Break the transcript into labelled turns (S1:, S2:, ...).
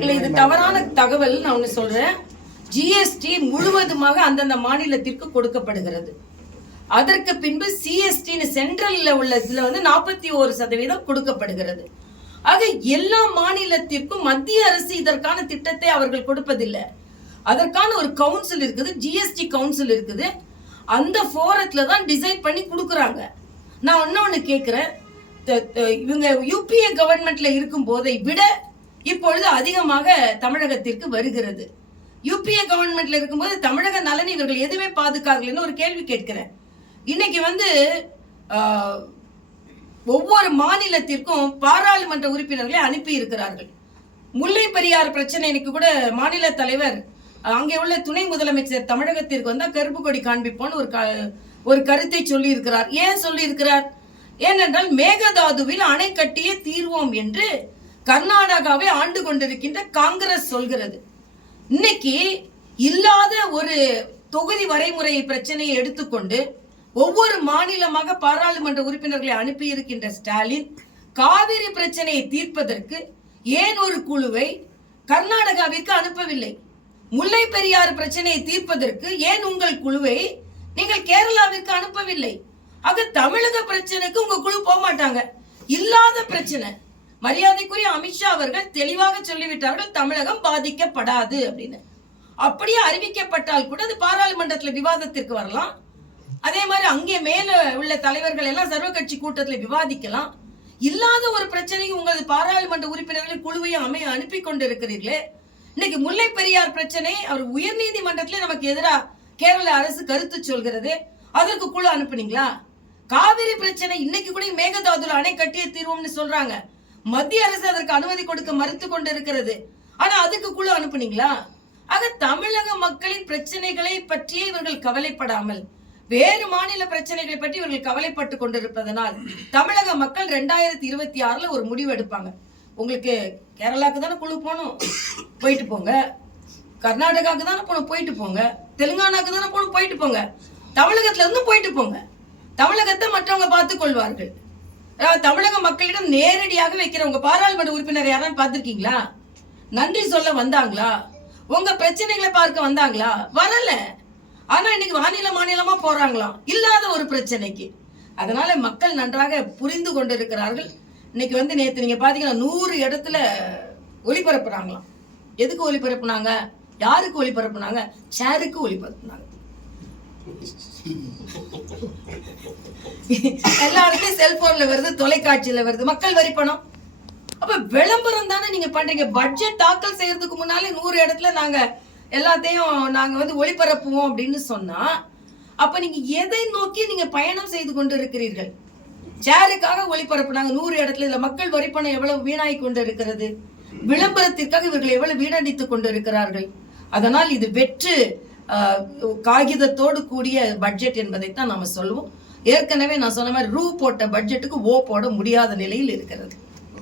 S1: இல்ல இது தவறான தகவல் நான் ஒண்ணு சொல்றேன். ஜிஎஸ்டி முழுவதுமாக அந்தந்த மாநிலத்திற்கு கொடுக்கப்படுகிறது. அதற்கு பின்பு சிஎஸ்டின்னு சென்ட்ரல்ல உள்ள இதுல வந்து நாற்பத்தி ஒரு சதவீதம் கொடுக்கப்படுகிறது. ஆக எல்லா மாநிலத்திற்கும் மத்திய அரசு இதற்கான திட்டத்தை அவர்கள் கொடுப்பதில்லை. அதற்கான ஒரு கவுன்சில் இருக்குது ஜிஎஸ்டி கவுன்சில் இருக்குது. அந்த ஃபோரத்துல தான் டிசைட் பண்ணி கொடுக்குறாங்க. நான் இன்னொன்னு கேட்கிறேன் இவங்க யூபிஏ கவர்மெண்ட்ல இருக்கும் போதை விட இப்பொழுது அதிகமாக தமிழகத்திற்கு வருகிறது. யூபிஏ கவர்மெண்ட்ல இருக்கும்போது தமிழக நலன் இவர்கள் எதுவுமே பாதுகாக்கலன்னு ஒரு கேள்வி கேட்கிறேன். இன்னைக்கு வந்து ஒவ்வொரு மாநிலத்திற்கும் பாராளுமன்ற உறுப்பினர்களை அனுப்பி இருக்கிறார்கள். முல்லை பெரியார் பிரச்சனைக்கு கூட மாநில தலைவர் அங்கே உள்ள துணை முதலமைச்சர் தமிழகத்திற்கு வந்தா கருப்பு கொடி காண்பிப்போன்னு ஒரு க- ஒரு கருத்தை சொல்லி இருக்கிறார் ஏன் சொல்லி இருக்கிறார் ஏனென்றால் மேகதாதுவில் அணை கட்டியே தீர்வோம் என்று கர்நாடகாவை ஆண்டு கொண்டிருக்கின்ற காங்கிரஸ் சொல்கிறது. இன்னைக்கு இல்லாத ஒரு தொகுதி வரைமுறை பிரச்சனையை எடுத்துக்கொண்டு ஒவ்வொரு மாநிலமாக பாராளுமன்ற உறுப்பினர்களை அனுப்பி இருக்கின்ற ஸ்டாலின் காவிரி பிரச்சனையை தீர்ப்பதற்கு ஏன் ஒரு குழுவை கர்நாடகாவிற்கு அனுப்பவில்லை? முல்லை பெரியாறு பிரச்சனையை தீர்ப்பதற்கு ஏன் உங்கள் குழுவை நீங்கள் கேரளாவிற்கு அனுப்பவில்லை? ஆக தமிழக பிரச்சனைக்கு உங்க குழு போக மாட்டாங்க இல்லாத பிரச்சனை. மரியாதைக்குரிய அமித்ஷா அவர்கள் தெளிவாக சொல்லிவிட்டார்கள் தமிழகம் பாதிக்கப்படாது அப்படின்னு. அப்படியே அறிவிக்கப்பட்டால் கூட அது பாராளுமன்றத்தில் விவாதத்திற்கு வரலாம். அதே மாதிரி அங்கே மேல உள்ள தலைவர்கள் எல்லாம் சர்வ கட்சி விவாதிக்கலாம். இல்லாத ஒரு பிரச்சனைக்கு உங்களது பாராளுமன்ற உறுப்பினர்கள் குழுவையும் அமைய அனுப்பி கொண்டிருக்கிறீர்களே. இன்னைக்கு முல்லை பெரியார் பிரச்சனை அவர் உயர்நீதிமன்றத்திலே நமக்கு எதிராக கேரள அரசு கருத்து சொல்கிறது. அதற்கு குழு அனுப்புனீங்களா? காவிரி பிரச்சனை இன்னைக்கு கூட மேகதாதுல அணை கட்டிய தீர்வோம்னு சொல்றாங்க. மத்திய அரசு அதற்கு அனுமதி கொடுக்க மறுத்து கொண்டிருக்கிறது. ஆனா அதுக்கு குழு அனுப்புனீங்களா? ஆக தமிழக மக்களின் பிரச்சனைகளை பற்றியே இவர்கள் கவலைப்படாமல் வேறு மாநில பிரச்சனைகளை பற்றி இவர்கள் கவலைப்பட்டு கொண்டிருப்பதனால் தமிழக மக்கள் ரெண்டாயிரத்தி இருபத்தி ஆறுல ஒரு முடிவு எடுப்பாங்க. உங்களுக்கு கேரளாக்கு தானே குழு போகணும்? போயிட்டு போங்க. கர்நாடகாவுக்கு தானே போகணும் போயிட்டு போங்க. தெலுங்கானாக்கு தானே போகணும் போயிட்டு போங்க. தமிழகத்துல இருந்து போயிட்டு போங்க. தமிழகத்தை மற்றவங்க பார்த்துக் கொள்வார்கள். அதாவது தமிழக மக்களிடம் நேரடியாக வைக்கிறவங்க பாராளுமன்ற உறுப்பினர் யாரான்னு பார்த்துருக்கீங்களா? நன்றி சொல்ல வந்தாங்களா? உங்க பிரச்சனைகளை பார்க்க வந்தாங்களா? வரல. ஆனா இன்னைக்கு மாநில மாநிலமா போறாங்களாம். இல்லாத ஒரு பிரச்சனைக்கு. அதனால மக்கள் நன்றாக புரிந்து கொண்டிருக்கிறார்கள். இன்னைக்கு வந்து நேற்று நீங்க பாத்தீங்கன்னா நூறு இடத்துல ஒளிபரப்புறாங்களாம். எதுக்கு ஒளிபரப்புனாங்க? யாருக்கு ஒளிபரப்புனாங்க? ஷேருக்கு ஒளிபரப்புனாங்க. எல்லா இடத்துலயும் செல்போன்ல வருது தொலைக்காட்சியில வருது. மக்கள் வரி பணம். அப்ப விளம்பரம் தானே நீங்க பண்றீங்க? பட்ஜெட் தாக்கல் செய்யறதுக்கு முன்னாலே நூறு இடத்துல நாங்க எல்லாத்தையும் நாங்க வந்து ஒளிபரப்புவோம் அப்படின்னு சொன்னா அப்ப நீங்க எதை நோக்கி நீங்க பயணம் செய்து கொண்டு இருக்கிறீர்கள் சேருக்காக ஒளிபரப்புனாங்க நூறு இடத்துல இதுல மக்கள் வரி பணம் எவ்வளவு வீணாய் கொண்டு இருக்கிறது விளம்பரத்திற்காக இவர்கள் எவ்வளவு வீணடித்துக் கொண்டு இருக்கிறார்கள் அதனால் இது வெற்று. காகிதத்தோடு கூடிய பட்ஜெட் என்பதைத்தான் நாம சொல்லுவோம். ஏற்கனவே நான் சொன்ன மாதிரி ரூ போட்ட பட்ஜெட்டுக்கு ஓ போட முடியாத நிலையில் இருக்கிறது.